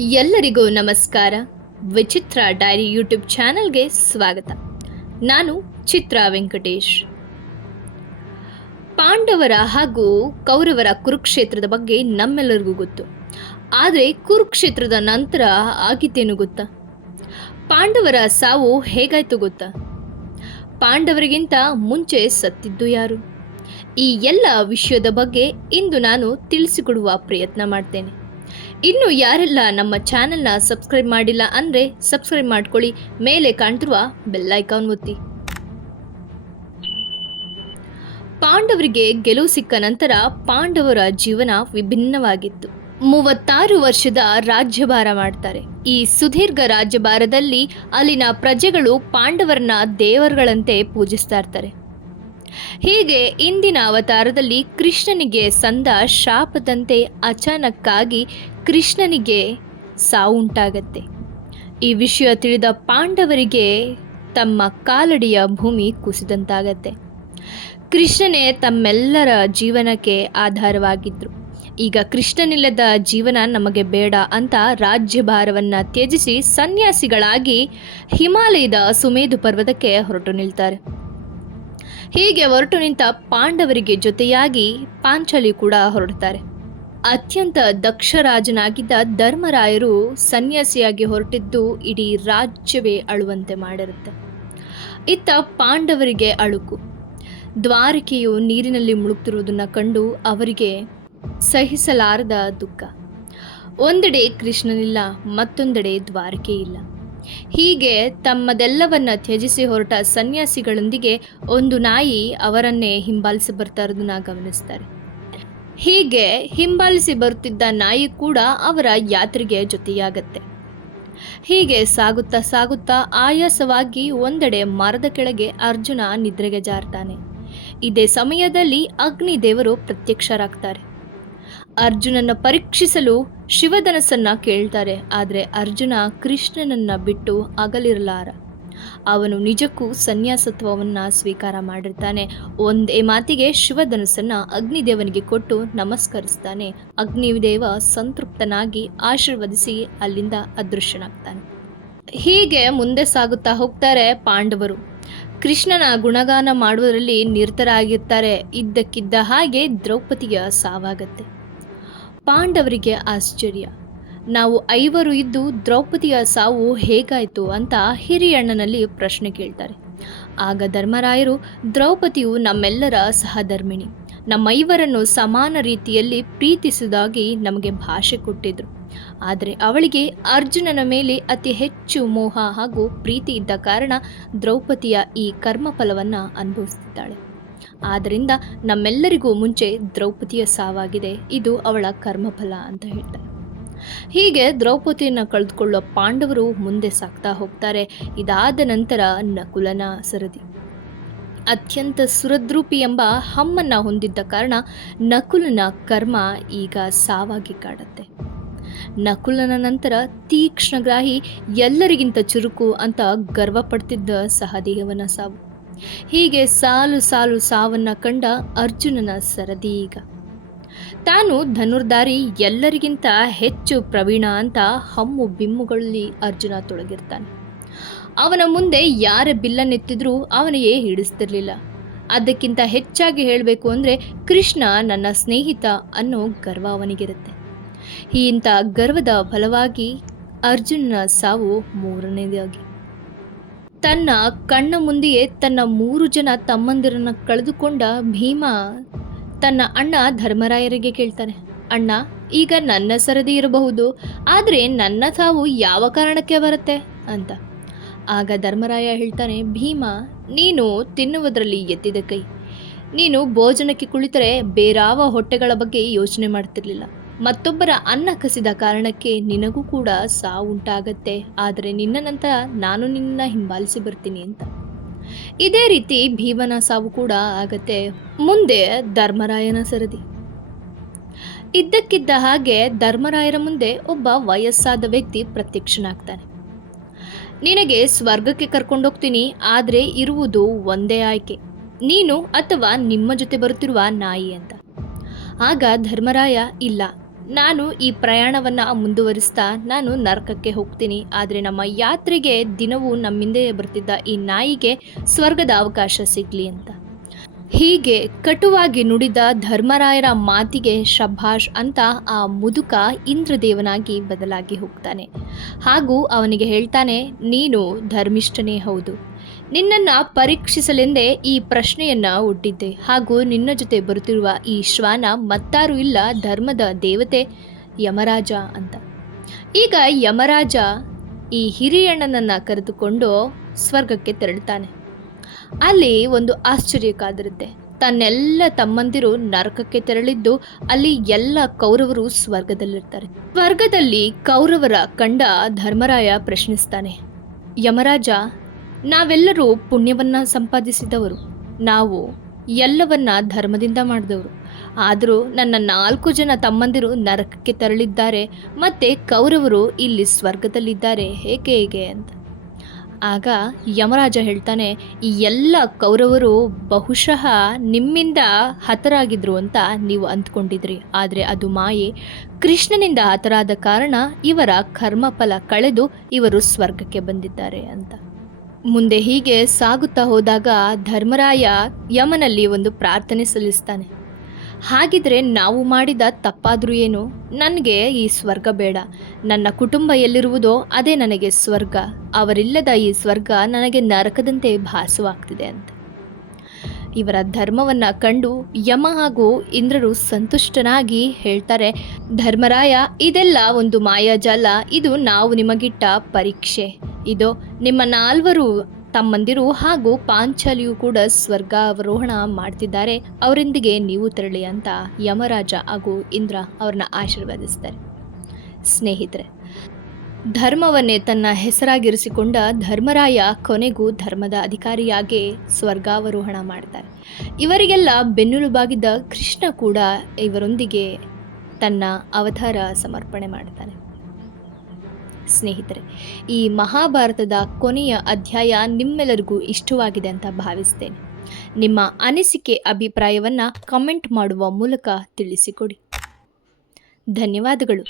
ಎಲ್ಲರಿಗೂ ನಮಸ್ಕಾರ. ವಿಚಿತ್ರ ಡೈರಿ ಯೂಟ್ಯೂಬ್ ಚಾನೆಲ್ಗೆ ಸ್ವಾಗತ. ನಾನು ಚಿತ್ರಾ ವೆಂಕಟೇಶ್. ಪಾಂಡವರ ಹಾಗೂ ಕೌರವರ ಕುರುಕ್ಷೇತ್ರದ ಬಗ್ಗೆ ನಮ್ಮೆಲ್ಲರಿಗೂ ಗೊತ್ತು. ಆದರೆ ಕುರುಕ್ಷೇತ್ರದ ನಂತರ ಆಗಿದ್ದೇನು ಗೊತ್ತಾ? ಪಾಂಡವರ ಸಾವು ಹೇಗಾಯ್ತು ಗೊತ್ತಾ? ಪಾಂಡವರಿಗಿಂತ ಮುಂಚೆ ಸತ್ತಿದ್ದು ಯಾರು? ಈ ಎಲ್ಲ ವಿಷಯದ ಬಗ್ಗೆ ಇಂದು ನಾನು ತಿಳಿಸಿಕೊಡುವ ಪ್ರಯತ್ನ ಮಾಡ್ತೇನೆ. ಇನ್ನು ಯಾರೆಲ್ಲ ನಮ್ಮ ಚಾನೆಲ್ನ ಸಬ್ಸ್ಕ್ರೈಬ್ ಮಾಡಿಲ್ಲ ಅಂದರೆ ಸಬ್ಸ್ಕ್ರೈಬ್ ಮಾಡ್ಕೊಳ್ಳಿ, ಮೇಲೆ ಕಾಣ್ತಿರುವ ಬೆಲ್ ಐಕಾನ್ ಒತ್ತಿ. ಪಾಂಡವರಿಗೆ ಗೆಲುವು ಸಿಕ್ಕ ನಂತರ ಪಾಂಡವರ ಜೀವನ ವಿಭಿನ್ನವಾಗಿತ್ತು. 36 ವರ್ಷದ ರಾಜ್ಯಭಾರ ಮಾಡ್ತಾರೆ. ಈ ಸುದೀರ್ಘ ರಾಜ್ಯಭಾರದಲ್ಲಿ ಅಲ್ಲಿನ ಪ್ರಜೆಗಳು ಪಾಂಡವರನ್ನ ದೇವರುಗಳಂತೆ ಪೂಜಿಸ್ತಾ ಇರ್ತಾರೆ. ಹೀಗೆ ಇಂದಿನ ಅವತಾರದಲ್ಲಿ ಕೃಷ್ಣನಿಗೆ ಸಂದ ಶಾಪದಂತೆ ಅಚಾನಕ್ಕಾಗಿ ಕೃಷ್ಣನಿಗೆ ಸಾವು ಉಂಟಾಗತ್ತೆ. ಈ ವಿಷಯ ತಿಳಿದ ಪಾಂಡವರಿಗೆ ತಮ್ಮ ಕಾಲಡಿಯ ಭೂಮಿ ಕುಸಿದಂತಾಗತ್ತೆ. ಕೃಷ್ಣನೇ ತಮ್ಮೆಲ್ಲರ ಜೀವನಕ್ಕೆ ಆಧಾರವಾಗಿದ್ರು. ಈಗ ಕೃಷ್ಣನಿಲ್ಲದ ಜೀವನ ನಮಗೆ ಬೇಡ ಅಂತ ರಾಜ್ಯಭಾರವನ್ನು ತ್ಯಜಿಸಿ ಸನ್ಯಾಸಿಗಳಾಗಿ ಹಿಮಾಲಯದ ಸುಮೇಧು ಪರ್ವತಕ್ಕೆ ಹೊರಟು ನಿಲ್ತಾರೆ. ಹೀಗೆ ಹೊರಟು ನಿಂತ ಪಾಂಡವರಿಗೆ ಜೊತೆಯಾಗಿ ಪಾಂಚಾಲಿ ಕೂಡ ಹೊರಡ್ತಾರೆ. ಅತ್ಯಂತ ದಕ್ಷ ರಾಜನಾಗಿದ್ದ ಧರ್ಮರಾಯರು ಸನ್ಯಾಸಿಯಾಗಿ ಹೊರಟಿದ್ದು ಇಡೀ ರಾಜ್ಯವೇ ಅಳುವಂತೆ ಮಾಡಿರುತ್ತೆ. ಇತ್ತ ಪಾಂಡವರಿಗೆ ಅಳುಕು. ದ್ವಾರಕೆಯು ನೀರಿನಲ್ಲಿ ಮುಳುಗ್ತಿರುವುದನ್ನು ಕಂಡು ಅವರಿಗೆ ಸಹಿಸಲಾರದ ದುಃಖ. ಒಂದೆಡೆ ಕೃಷ್ಣನಿಲ್ಲ, ಮತ್ತೊಂದೆಡೆ ದ್ವಾರಕೆ ಇಲ್ಲ. ಹೀಗೆ ತಮ್ಮದೆಲ್ಲವನ್ನ ತ್ಯಜಿಸಿ ಹೊರಟ ಸನ್ಯಾಸಿಗಳೊಂದಿಗೆ ಒಂದು ನಾಯಿ ಅವರನ್ನೇ ಹಿಂಬಾಲಿಸಿ ಬರ್ತಾ ಇರೋದನ್ನ ಗಮನಿಸ್ತಾರೆ. ಹೀಗೆ ಹಿಂಬಾಲಿಸಿ ಬರುತ್ತಿದ್ದ ನಾಯಿ ಕೂಡ ಅವರ ಯಾತ್ರೆಗೆ ಜೊತೆಯಾಗತ್ತೆ. ಹೀಗೆ ಸಾಗುತ್ತಾ ಸಾಗುತ್ತಾ ಆಯಾಸವಾಗಿ ಒಂದೆಡೆ ಮರದ ಕೆಳಗೆ ಅರ್ಜುನ ನಿದ್ರೆಗೆ ಜಾರ್ತಾನೆ. ಇದೇ ಸಮಯದಲ್ಲಿ ಅಗ್ನಿದೇವರು ಪ್ರತ್ಯಕ್ಷರಾಗ್ತಾರೆ. ಅರ್ಜುನನ್ನ ಪರೀಕ್ಷಿಸಲು ಶಿವಧನಸ್ಸನ್ನ ಕೇಳ್ತಾರೆ. ಆದರೆ ಅರ್ಜುನ ಕೃಷ್ಣನನ್ನ ಬಿಟ್ಟು ಅಗಲಿರಲಾರ. ಅವನು ನಿಜಕ್ಕೂ ಸನ್ಯಾಸತ್ವವನ್ನ ಸ್ವೀಕಾರ ಮಾಡಿರ್ತಾನೆ. ಒಂದೇ ಮಾತಿಗೆ ಶಿವಧನಸ್ಸನ್ನ ಅಗ್ನಿದೇವನಿಗೆ ಕೊಟ್ಟು ನಮಸ್ಕರಿಸ್ತಾನೆ. ಅಗ್ನಿದೇವ ಸಂತೃಪ್ತನಾಗಿ ಆಶೀರ್ವದಿಸಿ ಅಲ್ಲಿಂದ ಅದೃಶ್ಯನಾಗ್ತಾನೆ. ಹೀಗೆ ಮುಂದೆ ಸಾಗುತ್ತಾ ಹೋಗ್ತಾರೆ ಪಾಂಡವರು. ಕೃಷ್ಣನ ಗುಣಗಾನ ಮಾಡುವುದರಲ್ಲಿ ನಿರತರಾಗಿರ್ತಾರೆ. ಇದ್ದಕ್ಕಿದ್ದ ಹಾಗೆ ದ್ರೌಪದಿಯ ಸಾವಾಗತ್ತೆ. ಪಾಂಡವರಿಗೆ ಆಶ್ಚರ್ಯ. ನಾವು 5 ಇದ್ದು ದ್ರೌಪದಿಯ ಸಾವು ಹೇಗಾಯಿತು ಅಂತ ಹಿರಿಯಣ್ಣನಲ್ಲಿ ಪ್ರಶ್ನೆ ಕೇಳ್ತಾರೆ. ಆಗ ಧರ್ಮರಾಯರು, ದ್ರೌಪದಿಯು ನಮ್ಮೆಲ್ಲರ ಸಹಧರ್ಮಿಣಿ, ನಮ್ಮ ಸಮಾನ ರೀತಿಯಲ್ಲಿ ಪ್ರೀತಿಸುವುದಾಗಿ ನಮಗೆ ಭಾಷೆ ಕೊಟ್ಟಿದ್ರು. ಆದರೆ ಅವಳಿಗೆ ಅರ್ಜುನನ ಮೇಲೆ ಅತಿ ಹೆಚ್ಚು ಮೋಹ ಹಾಗೂ ಪ್ರೀತಿ ಇದ್ದ ಕಾರಣ ದ್ರೌಪದಿಯ ಈ ಕರ್ಮಫಲವನ್ನು ಅನುಭವಿಸುತ್ತಿದ್ದಾಳೆ. ಆದ್ದರಿಂದ ನಮ್ಮೆಲ್ಲರಿಗೂ ಮುಂಚೆ ದ್ರೌಪದಿಯ ಸಾವಾಗಿದೆ, ಇದು ಅವಳ ಕರ್ಮಫಲ ಅಂತ ಹೇಳ್ತಾರೆ. ಹೀಗೆ ದ್ರೌಪದಿಯನ್ನು ಕಳೆದುಕೊಳ್ಳುವ ಪಾಂಡವರು ಮುಂದೆ ಸಾಗ್ತಾ ಹೋಗ್ತಾರೆ. ಇದಾದ ನಂತರ ನಕುಲನ ಸರದಿ. ಅತ್ಯಂತ ಸುರದ್ರೂಪಿ ಎಂಬ ಹಮ್ಮನ್ನ ಹೊಂದಿದ್ದ ಕಾರಣ ನಕುಲನ ಕರ್ಮ ಈಗ ಸಾವಾಗಿ ಕಾಡುತ್ತೆ. ನಕುಲನ ನಂತರ ತೀಕ್ಷ್ಣಗ್ರಾಹಿ, ಎಲ್ಲರಿಗಿಂತ ಚುರುಕು ಅಂತ ಗರ್ವ ಪಡ್ತಿದ್ದ ಸಹದೇವನ ಸಾವು. ಹೀಗೆ ಸಾಲು ಸಾಲು ಸಾವನ್ನ ಕಂಡ ಅರ್ಜುನನ ಸರದಿ ಈಗ. ತಾನು ಧನುರ್ಧಾರಿ, ಎಲ್ಲರಿಗಿಂತ ಹೆಚ್ಚು ಪ್ರವೀಣ ಅಂತ ಹಮ್ಮು ಬಿಮ್ಮುಗಳಲ್ಲಿ ಅರ್ಜುನ ತೊಡಗಿರ್ತಾನೆ. ಅವನ ಮುಂದೆ ಯಾರ ಬಿಲ್ಲನ್ನೆತ್ತಿದ್ರೂ ಅವನಿಗೆ ಹಿಡಿಸ್ತಿರ್ಲಿಲ್ಲ. ಅದಕ್ಕಿಂತ ಹೆಚ್ಚಾಗಿ ಹೇಳಬೇಕು ಅಂದರೆ ಕೃಷ್ಣ ನನ್ನ ಸ್ನೇಹಿತ ಅನ್ನೋ ಗರ್ವ ಅವನಿಗಿರುತ್ತೆ. ಇಂಥ ಗರ್ವದ ಫಲವಾಗಿ ಅರ್ಜುನನ ಸಾವು 3ನೇದಾಗಿ. ತನ್ನ ಕಣ್ಣ ಮುಂದೆಯೇ ತನ್ನ 3 ಜನ ತಮ್ಮಂದಿರನ್ನು ಕಳೆದುಕೊಂಡ ಭೀಮ ತನ್ನ ಅಣ್ಣ ಧರ್ಮರಾಯರಿಗೆ ಕೇಳ್ತಾನೆ, ಅಣ್ಣ, ಈಗ ನನ್ನ ಸರದಿ ಇರಬಹುದು, ಆದರೆ ನನ್ನ ಸಾವು ಯಾವ ಕಾರಣಕ್ಕೆ ಬರುತ್ತೆ ಅಂತ. ಆಗ ಧರ್ಮರಾಯ ಹೇಳ್ತಾನೆ, ಭೀಮ, ನೀನು ತಿನ್ನುವುದರಲ್ಲಿ ಎತ್ತಿದ ಕೈ. ನೀನು ಭೋಜನಕ್ಕೆ ಕುಳಿತರೆ ಬೇರಾವ ಹೊಟ್ಟೆಗಳ ಬಗ್ಗೆ ಯೋಚನೆ ಮಾಡ್ತಿರ್ಲಿಲ್ಲ. ಮತ್ತೊಬ್ಬರ ಅನ್ನ ಕಸಿದ ಕಾರಣಕ್ಕೆ ನಿನಗೂ ಕೂಡ ಸಾವು ಉಂಟಾಗತ್ತೆ. ಆದರೆ ನಿನ್ನ ನಂತರ ನಾನು ನಿನ್ನ ಹಿಂಬಾಲಿಸಿ ಬರ್ತೀನಿ ಅಂತ. ಇದೇ ರೀತಿ ಭೀಮನ ಸಾವು ಕೂಡ ಆಗತ್ತೆ. ಮುಂದೆ ಧರ್ಮರಾಯನ ಸರದಿ. ಇದ್ದಕ್ಕಿದ್ದ ಹಾಗೆ ಧರ್ಮರಾಯರ ಮುಂದೆ ಒಬ್ಬ ವಯಸ್ಸಾದ ವ್ಯಕ್ತಿ ಪ್ರತ್ಯಕ್ಷನಾಗ್ತಾನೆ. ನಿನಗೆ ಸ್ವರ್ಗಕ್ಕೆ ಕರ್ಕೊಂಡೋಗ್ತೀನಿ, ಆದರೆ ಇರುವುದು ಒಂದೇ ಆಯ್ಕೆ, ನೀನು ಅಥವಾ ನಿಮ್ಮ ಜೊತೆ ಬರುತ್ತಿರುವ ನಾಯಿ ಅಂತ. ಆಗ ಧರ್ಮರಾಯ, ಇಲ್ಲ, ನಾನು ಈ ಪ್ರಯಾಣವನ್ನು ಮುಂದುವರಿಸ್ತಾ ನಾನು ನರಕಕ್ಕೆ ಹೋಗ್ತೀನಿ, ಆದರೆ ನಮ್ಮ ಯಾತ್ರೆಗೆ ದಿನವೂ ನಮ್ಮಿಂದೆ ಬರ್ತಿದ್ದ ಈ ನಾಯಿಗೆ ಸ್ವರ್ಗದ ಅವಕಾಶ ಸಿಗಲಿ ಅಂತ. ಹೀಗೆ ಕಟುವಾಗಿ ನುಡಿದ ಧರ್ಮರಾಯರ ಮಾತಿಗೆ ಶಭಾಷ್ ಅಂತ ಆ ಮುದುಕ ಇಂದ್ರದೇವನಾಗಿ ಬದಲಾಗಿ ಹೋಗ್ತಾನೆ. ಹಾಗೂ ಅವನಿಗೆ ಹೇಳ್ತಾನೆ, ನೀನು ಧರ್ಮಿಷ್ಠನೇ ಹೌದು. ನಿನ್ನನ್ನು ಪರೀಕ್ಷಿಸಲೆಂದೇ ಈ ಪ್ರಶ್ನೆಯನ್ನು ಒಡ್ಡಿದ್ದೆ. ಹಾಗೂ ನಿನ್ನ ಜೊತೆ ಬರುತ್ತಿರುವ ಈ ಶ್ವಾನ ಮತ್ತಾರೂ ಇಲ್ಲ, ಧರ್ಮದ ದೇವತೆ ಯಮರಾಜ ಅಂತ. ಈಗ ಯಮರಾಜ ಈ ಹಿರಿಯಣ್ಣನನ್ನು ಕರೆದುಕೊಂಡು ಸ್ವರ್ಗಕ್ಕೆ ತೆರಳುತ್ತಾನೆ. ಅಲ್ಲಿ ಒಂದು ಆಶ್ಚರ್ಯ ಕಾದಿರುತ್ತೆ. ತನ್ನೆಲ್ಲ ತಮ್ಮಂದಿರು ನರಕಕ್ಕೆ ತೆರಳಿದ್ದು, ಅಲ್ಲಿ ಎಲ್ಲ ಕೌರವರು ಸ್ವರ್ಗದಲ್ಲಿರ್ತಾರೆ. ಸ್ವರ್ಗದಲ್ಲಿ ಕೌರವರ ಕಂಡ ಧರ್ಮರಾಯ ಪ್ರಶ್ನಿಸ್ತಾನೆ, ಯಮರಾಜ, ನಾವೆಲ್ಲರೂ ಪುಣ್ಯವನ್ನ ಸಂಪಾದಿಸಿದವರು, ನಾವು ಎಲ್ಲವನ್ನ ಧರ್ಮದಿಂದ ಮಾಡಿದವರು. ಆದರೂ ನನ್ನ 4 ಜನ ತಮ್ಮಂದಿರು ನರಕಕ್ಕೆ ತೆರಳಿದ್ದಾರೆ, ಮತ್ತೆ ಕೌರವರು ಇಲ್ಲಿ ಸ್ವರ್ಗದಲ್ಲಿದ್ದಾರೆ, ಹೇಗೆ ಅಂತ. ಆಗ ಯಮರಾಜ ಹೇಳ್ತಾನೆ, ಈ ಎಲ್ಲ ಕೌರವರು ಬಹುಶಃ ನಿಮ್ಮಿಂದ ಹತರಾಗಿದ್ರು ಅಂತ ನೀವು ಅಂದ್ಕೊಂಡಿದ್ರಿ, ಆದರೆ ಅದು ಮಾಯೆ. ಕೃಷ್ಣನಿಂದ ಹತರಾದ ಕಾರಣ ಇವರ ಕರ್ಮಫಲ ಕಳೆದು ಇವರು ಸ್ವರ್ಗಕ್ಕೆ ಬಂದಿದ್ದಾರೆ ಅಂತ. ಮುಂದೆ ಹೀಗೆ ಸಾಗುತ್ತಾ ಹೋದಾಗ ಧರ್ಮರಾಯ ಯಮನಲ್ಲಿ ಒಂದು ಪ್ರಾರ್ಥನೆ ಸಲ್ಲಿಸ್ತಾನೆ. ಹಾಗಿದ್ರೆ ನಾವು ಮಾಡಿದ ತಪ್ಪಾದರೂ ಏನು, ನನಗೆ ಈ ಸ್ವರ್ಗ ಬೇಡ, ನನ್ನ ಕುಟುಂಬ ಎಲ್ಲಿರುವುದೋ ಅದೇ ನನಗೆ ಸ್ವರ್ಗ, ಅವರಿಲ್ಲದ ಈ ಸ್ವರ್ಗ ನನಗೆ ನರಕದಂತೆ ಭಾಸವಾಗ್ತಿದೆ ಅಂತ. ಇವರ ಧರ್ಮವನ್ನು ಕಂಡು ಯಮ ಹಾಗೂ ಇಂದ್ರರು ಸಂತುಷ್ಟನಾಗಿ ಹೇಳ್ತಾರೆ, ಧರ್ಮರಾಯ, ಇದೆಲ್ಲ ಒಂದು ಮಾಯಾಜಾಲ, ಇದು ನಾವು ನಿಮಗಿಟ್ಟ ಪರೀಕ್ಷೆ. ಇದು ನಿಮ್ಮ 4 ತಮ್ಮಂದಿರು ಹಾಗೂ ಪಾಂಚಾಲಿಯು ಕೂಡ ಸ್ವರ್ಗಾವರೋಹಣ ಮಾಡ್ತಿದ್ದಾರೆ, ಅವರೊಂದಿಗೆ ನೀವು ತೆರಳಿ ಅಂತ ಯಮರಾಜ ಹಾಗೂ ಇಂದ್ರ ಅವ್ರನ್ನ ಆಶೀರ್ವದಿಸ್ತಾರೆ. ಸ್ನೇಹಿತರೆ, ಧರ್ಮವನ್ನೇ ತನ್ನ ಹೆಸರಾಗಿರಿಸಿಕೊಂಡ ಧರ್ಮರಾಯ ಕೊನೆಗೂ ಧರ್ಮದ ಅಧಿಕಾರಿಯಾಗಿ ಸ್ವರ್ಗಾವರೋಹಣ ಮಾಡ್ತಾರೆ. ಇವರಿಗೆಲ್ಲ ಬೆನ್ನೆಲುಬಾಗಿದ್ದ ಕೃಷ್ಣ ಕೂಡ ಇವರೊಂದಿಗೆ ತನ್ನ ಅವತಾರ ಸಮರ್ಪಣೆ ಮಾಡ್ತಾನೆ. ಸ್ನೇಹಿತರೆ, ಈ ಮಹಾಭಾರತದ ಕೊನೆಯ ಅಧ್ಯಾಯ ನಿಮ್ಮೆಲ್ಲರಿಗೂ ಇಷ್ಟವಾಗಿದೆ ಅಂತ ಭಾವಿಸ್ತೇನೆ. ನಿಮ್ಮ ಅನಿಸಿಕೆ ಅಭಿಪ್ರಾಯವನ್ನು ಕಮೆಂಟ್ ಮಾಡುವ ಮೂಲಕ ತಿಳಿಸಿಕೊಡಿ. ಧನ್ಯವಾದಗಳು.